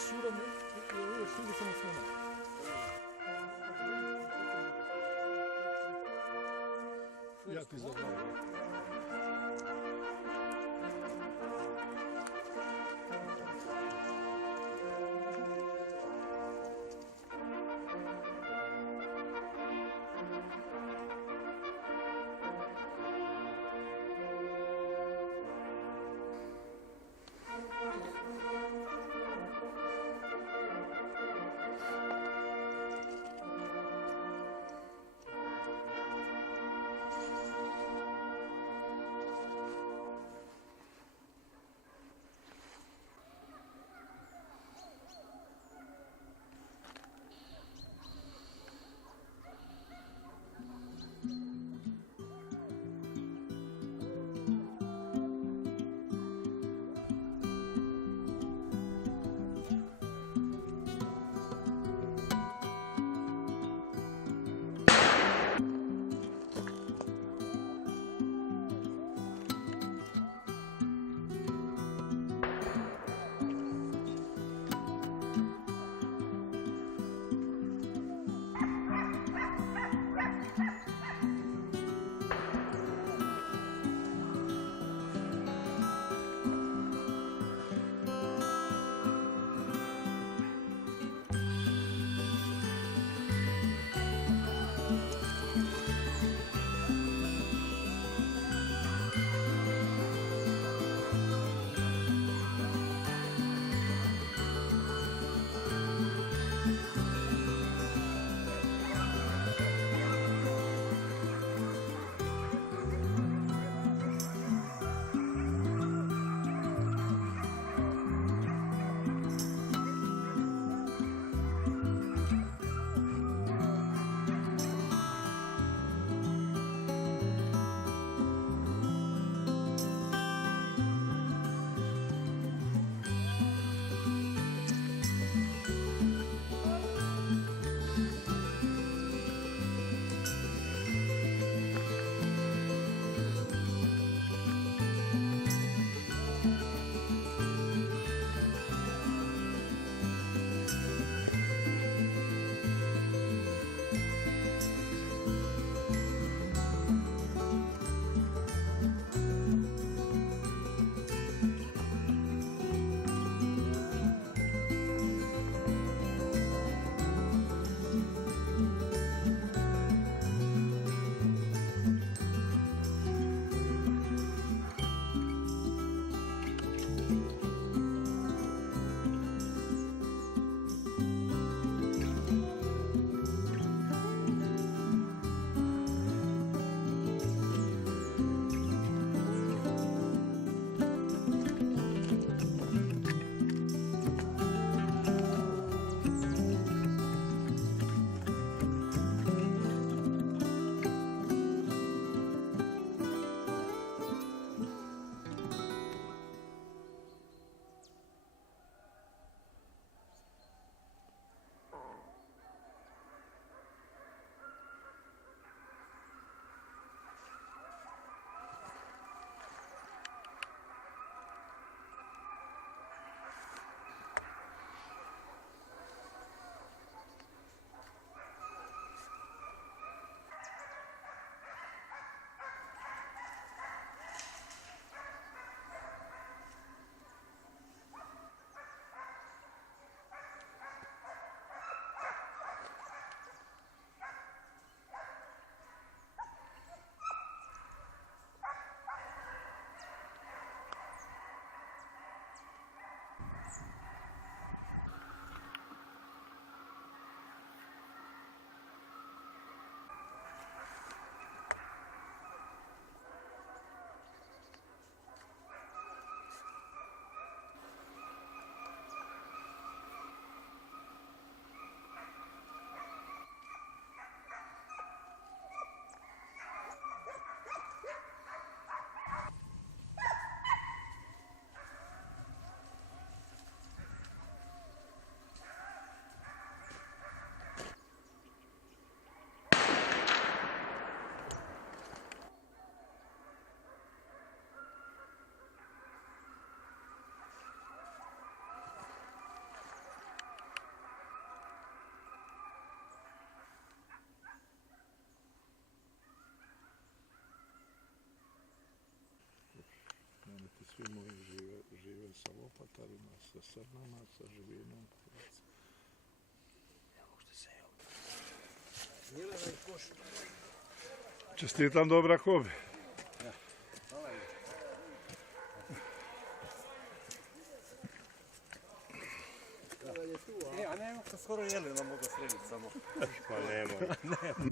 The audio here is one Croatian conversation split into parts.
шурами шили самосвина. Я ти забрав. svi moji žive sa lopatarima, sa srnama, sa živinom. Čestitam dobra hobi. A nema ko skoro jeli, da mogu srediti samo. Pa nema.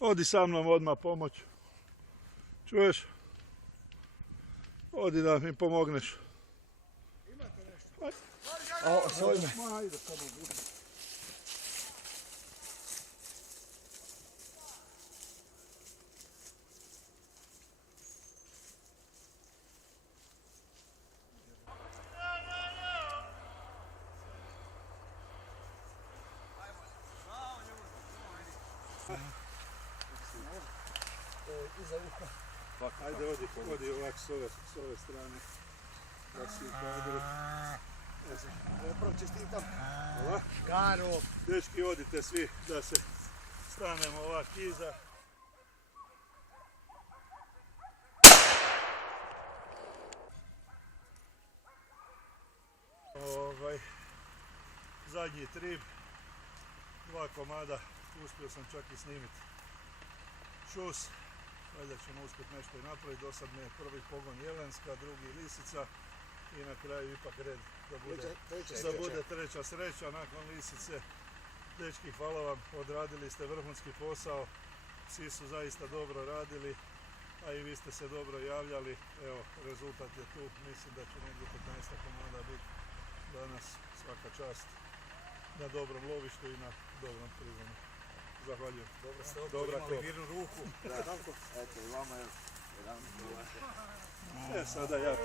Odi sa mnom odmah pomoć. Čuješ? Odi da mi pomogneš. Ajde, samo budi. Ajde, odi ovak s ove strane. Da si u kadru. Prvo čestitam. Hvala. Garo. Dečki, odite svi da se stanemo ovak iza. Zadnji trip, 2 komada, uspio sam čak i snimiti šus. Valjda ćemo uspjeti nešto i napraviti. Do sad mi je prvi pogon jelenska, drugi lisica i na kraju ipak red da bude treća sreća nakon lisice. Dečki, hvala vam, odradili ste vrhunski posao, psi su zaista dobro radili, a i vi ste se dobro javljali. Evo, rezultat je tu, mislim da će negdje 15 komada biti danas, svaka čast na dobrom lovištu i na dobrom prizonu. Zahvaljujem. Dobro ste imali mirnu ruku. Eto, i vama je jedan. Sada ja